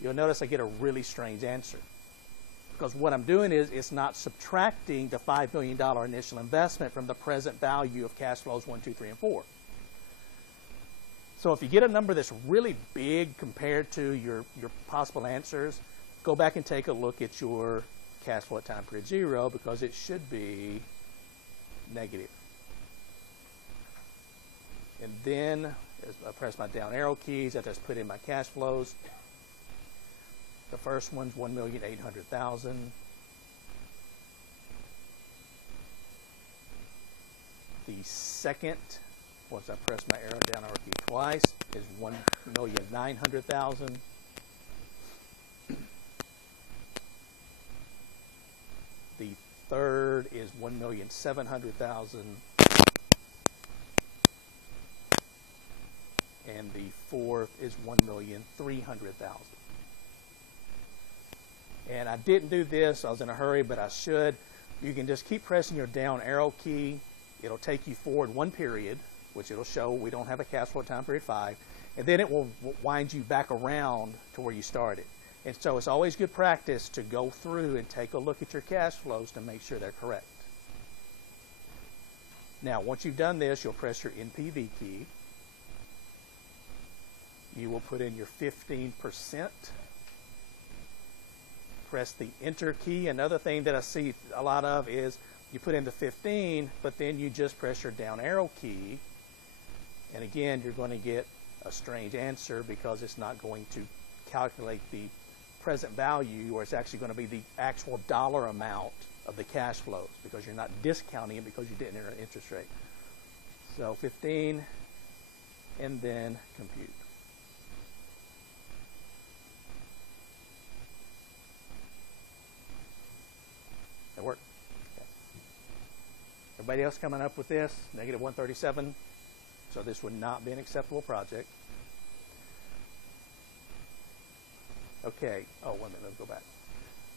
you'll notice I get a really strange answer. Because what I'm doing is it's not subtracting the $5 million initial investment from the present value of cash flows 1, 2, 3, and 4. So if you get a number that's really big compared to your possible answers, go back and take a look at your cash flow at time period 0, because it should be negative. And then, as I press my down arrow keys, I just put in my cash flows. The first one's 1,800,000. The second, once I press my arrow down arrow key twice, is 1,900,000. The third is 1,700,000. And the fourth is 1,300,000. And I didn't do this, I was in a hurry, but I should. You can just keep pressing your down arrow key. It'll take you forward one period, which it'll show we don't have a cash flow at time period 5. And then it will wind you back around to where you started. And so it's always good practice to go through and take a look at your cash flows to make sure they're correct. Now, once you've done this, you'll press your NPV key. You will put in your 15%. Press the enter key. Another thing that I see a lot of is you put in the 15, but then you just press your down arrow key. And again, you're going to get a strange answer because it's not going to calculate the present value, or it's actually going to be the actual dollar amount of the cash flows, because you're not discounting it because you didn't enter an interest rate. So 15, and then compute. That worked? Okay. Everybody else coming up with this? Negative 137. So this would not be an acceptable project. Okay. Oh, 1 minute. Let's go back.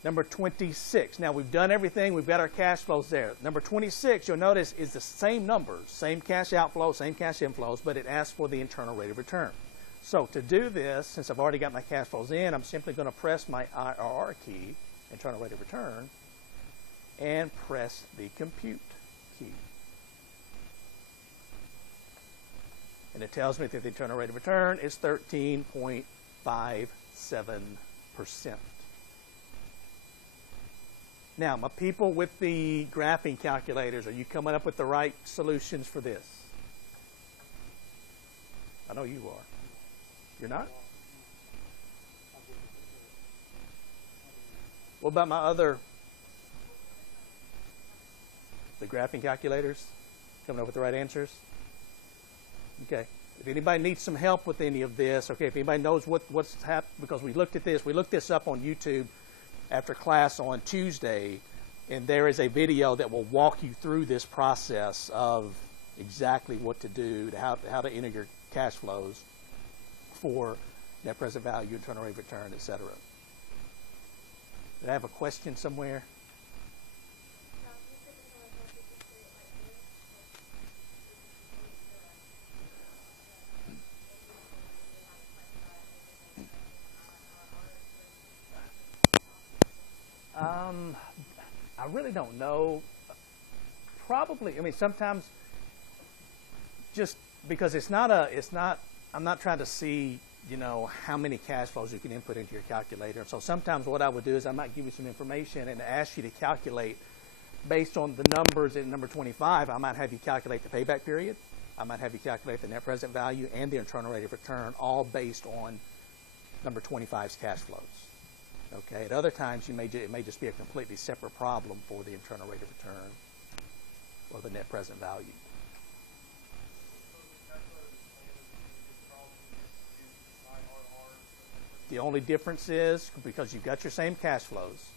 Number 26. Now, we've done everything. We've got our cash flows there. Number 26, you'll notice, is the same numbers, same cash outflows, same cash inflows, but it asks for the internal rate of return. So to do this, since I've already got my cash flows in, I'm simply going to press my IRR key, internal rate of return, and press the compute key. And it tells me that the internal rate of return is 13.57%. Now, my people with the graphing calculators, are you coming up with the right solutions for this? I know you are. You're not? What about my other, the graphing calculators? Coming up with the right answers? Okay. If anybody needs some help with any of this, okay, if anybody knows what's happened, because we looked this up on YouTube after class on Tuesday, and there is a video that will walk you through this process of exactly what to do, how to enter your cash flows for net present value, internal rate of return, etc. Did I have a question somewhere? I really don't know. Probably, I mean, sometimes just because I'm not trying to see, how many cash flows you can input into your calculator. So sometimes what I would do is I might give you some information and ask you to calculate based on the numbers in number 25. I might have you calculate the payback period. I might have you calculate the net present value and the internal rate of return, all based on number 25's cash flows. Okay. At other times, it may just be a completely separate problem for the internal rate of return or the net present value. The only difference is because you've got your same cash flows,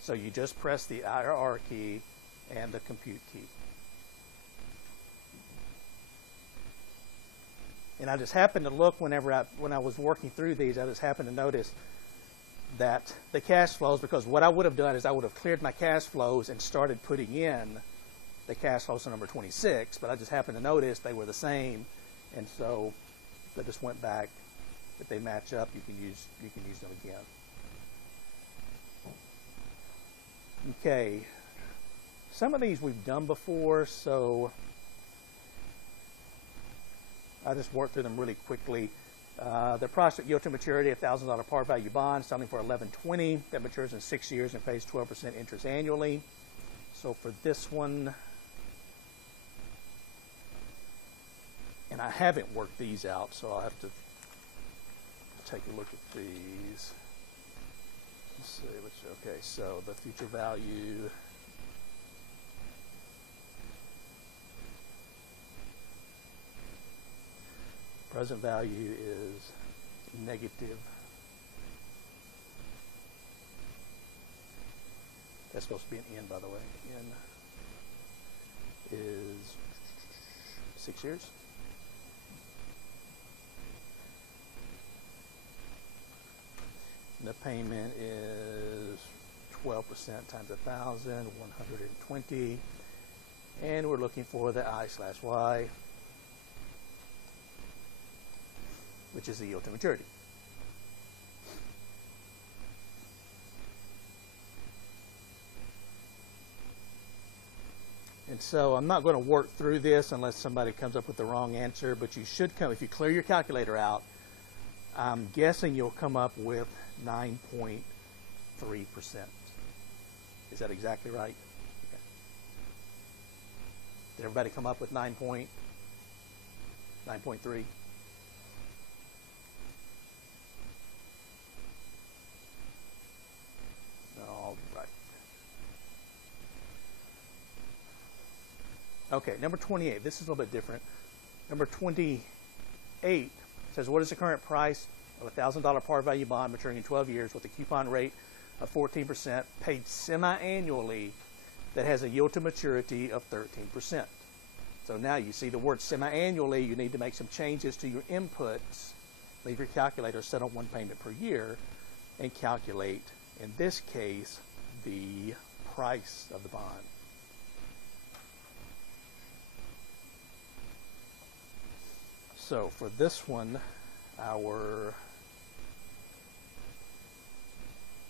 so you just press the IRR key and the compute key. And I just happened to look when I was working through these, I just happened to notice that the cash flows, because what I would have done is I would have cleared my cash flows and started putting in the cash flows to number 26, but I just happened to notice they were the same, and so I just went back. If they match up, you can use them again. Okay, some of these we've done before, so I'll just work through them really quickly. The prospect yield to maturity, $1,000 par value bond, selling for $11.20. That matures in 6 years and pays 12% interest annually. So for this one, and I haven't worked these out, so I'll have to take a look at these. Let's see okay, so the future value. Present value is negative. That's supposed to be an N, by the way. N is 6 years. And the payment is 12% times 1,000, 120. And we're looking for the I/Y, which is the yield to maturity. And so I'm not going to work through this unless somebody comes up with the wrong answer, but you should come, if you clear your calculator out, I'm guessing you'll come up with 9.3%. Is that exactly right? Okay. Did everybody come up with 9.3? All right. Okay, number 28. This is a little bit different. Number 28 says, what is the current price of a $1,000 par value bond maturing in 12 years with a coupon rate of 14%, paid semi-annually, that has a yield to maturity of 13%. So now you see the word semi-annually, you need to make some changes to your inputs. Leave your calculator set on one payment per year and calculate, in this case, the price of the bond. So for this one, our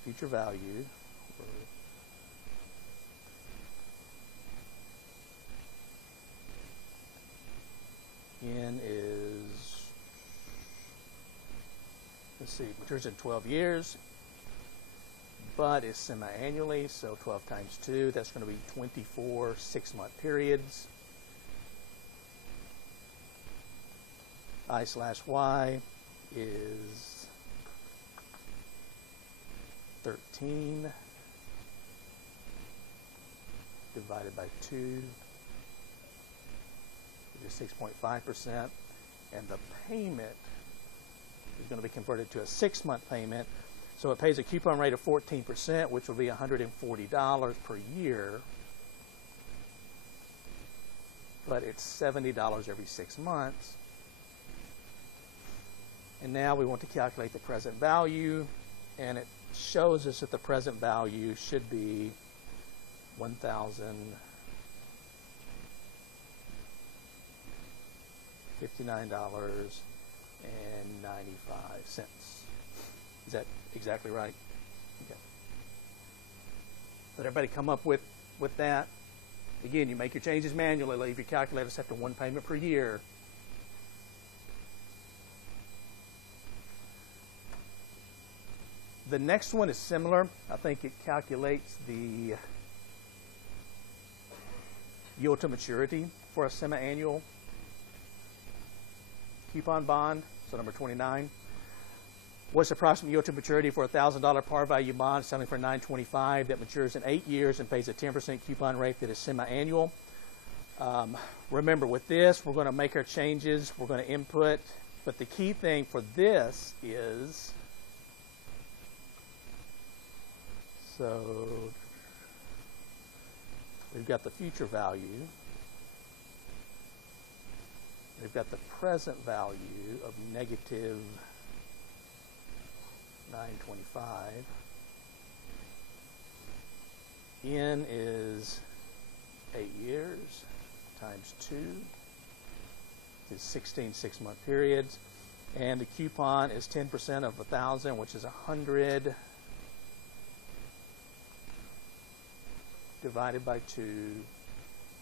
future value, N is, let's see, matures in 12 years, but is semi-annually, so 12 times 2, that's going to be 24 6-month periods. I/Y is 13 divided by 2, which is 6.5%, and the payment is going to be converted to a 6-month payment. So it pays a coupon rate of 14%, which will be $140 per year, but it's $70 every 6 months. And now we want to calculate the present value, and it shows us that the present value should be $1,059.95. Is that exactly right? Okay. Let everybody come up with that. Again, you make your changes manually. Leave your calculator set to 1 payment per year. The next one is similar. I think it calculates the yield to maturity for a semi-annual coupon bond. So number 29. What's the approximate yield to maturity for a $1,000 par value bond selling for $925 that matures in 8 years and pays a 10% coupon rate that is semi-annual? Remember, with this, we're going to make our changes. We're going to input. But the key thing for this is, so we've got the future value. We've got the present value of negative 925. N is 8 years times 2 is 16 6-month periods, and the coupon is 10% of 1,000, which is 100 divided by 2,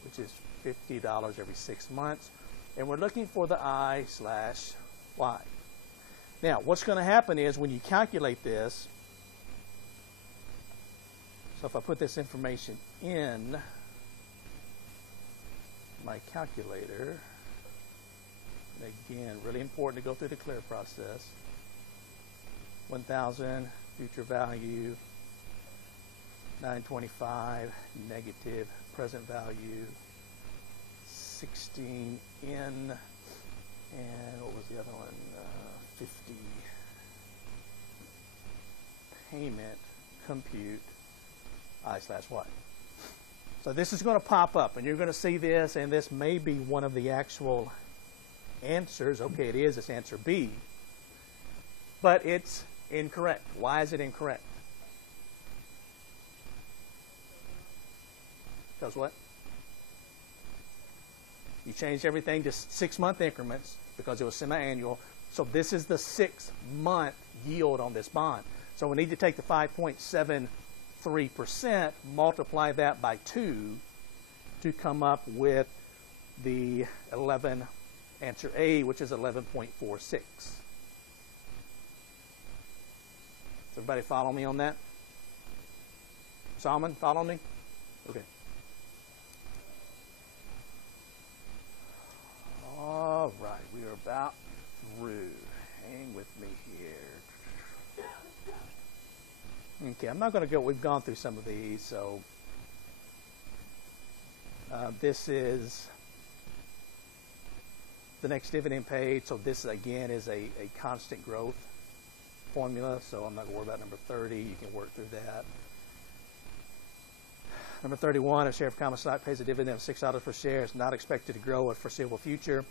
which is $50 every 6 months, and we're looking for the I/Y. Now, what's going to happen is when you calculate this, so if I put this information in my calculator, and again, really important to go through the clear process, 1,000 future value, 925 negative present value, 16 in, and what was the other one? 50 payment compute I/Y. So this is going to pop up, and you're going to see this, and this may be one of the actual answers. Okay, it is. It's answer B. But it's incorrect. Why is it incorrect? Because what? You changed everything to 6-month increments because it was semi-annual. So this is the 6-month yield on this bond. So we need to take the 5.73%, multiply that by 2 to come up with the answer A, which is 11.46. Does everybody follow me on that? Salman, follow me? Okay. All right, we are about through. Hang with me here. Okay, I'm not going to go, we've gone through some of these, so this is the next dividend paid. So this, again, is a constant growth formula, so I'm not going to worry about number 30. You can work through that. Number 31, a share of common stock pays a dividend of $6 per share. It's not expected to grow in the foreseeable future.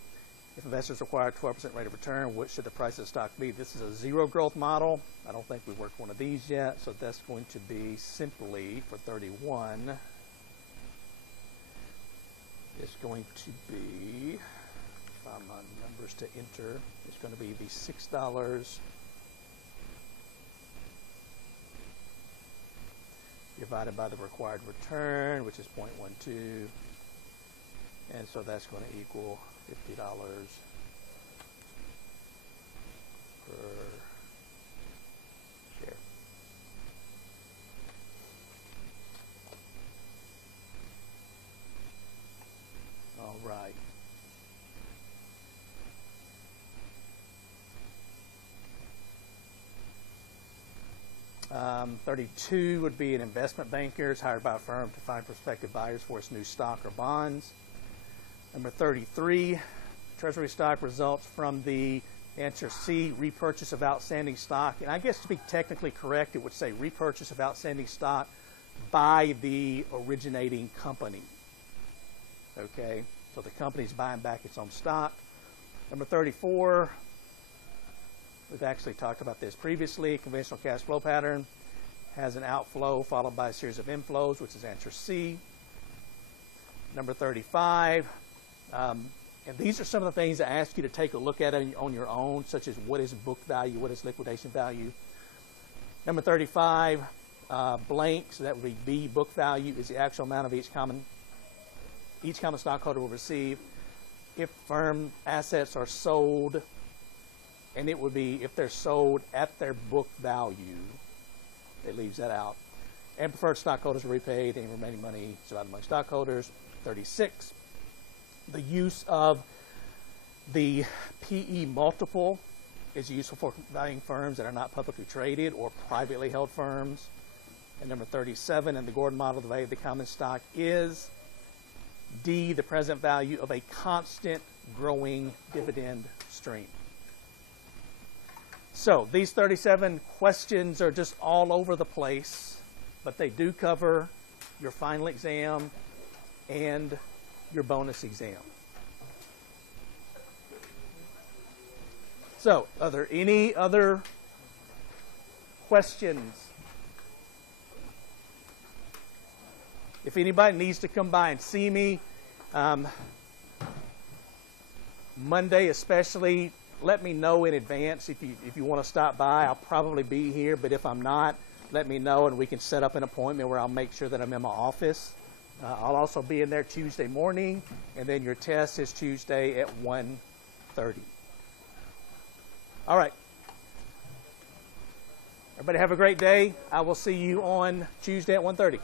If investors require a 12% rate of return, what should the price of the stock be? This is a zero growth model. I don't think we've worked one of these yet, so that's going to be simply, for 31, it's going to be, find my numbers to enter, it's going to be the $6 divided by the required return, which is 0.12, and so that's going to equal $50 per share. All right. 32 would be an investment banker is hired by a firm to find prospective buyers for its new stock or bonds. Number 33, treasury stock results from the answer C, repurchase of outstanding stock. And I guess to be technically correct, it would say repurchase of outstanding stock by the originating company. Okay, so the company's buying back its own stock. Number 34, we've actually talked about this previously. Conventional cash flow pattern has an outflow followed by a series of inflows, which is answer C. Number 35, and these are some of the things I ask you to take a look at on your own, such as what is book value, what is liquidation value. Number 35, blank, so that would be B, book value, is the actual amount of each common stockholder will receive if firm assets are sold, and it would be if they're sold at their book value. It leaves that out. And preferred stockholders are repaid any remaining money divided among stockholders. 36, the use of the PE multiple is useful for valuing firms that are not publicly traded or privately held firms. And number 37, in the Gordon model, the value of the common stock is D, the present value of a constant growing dividend stream. So these 37 questions are just all over the place, but they do cover your final exam and your bonus exam. So, are there any other questions? If anybody needs to come by and see me, Monday especially, let me know in advance if you want to stop by. I'll probably be here, but if I'm not, let me know and we can set up an appointment where I'll make sure that I'm in my office. I'll also be in there Tuesday morning, and then your test is Tuesday at 1:30. All right. Everybody have a great day. I will see you on Tuesday at 1:30.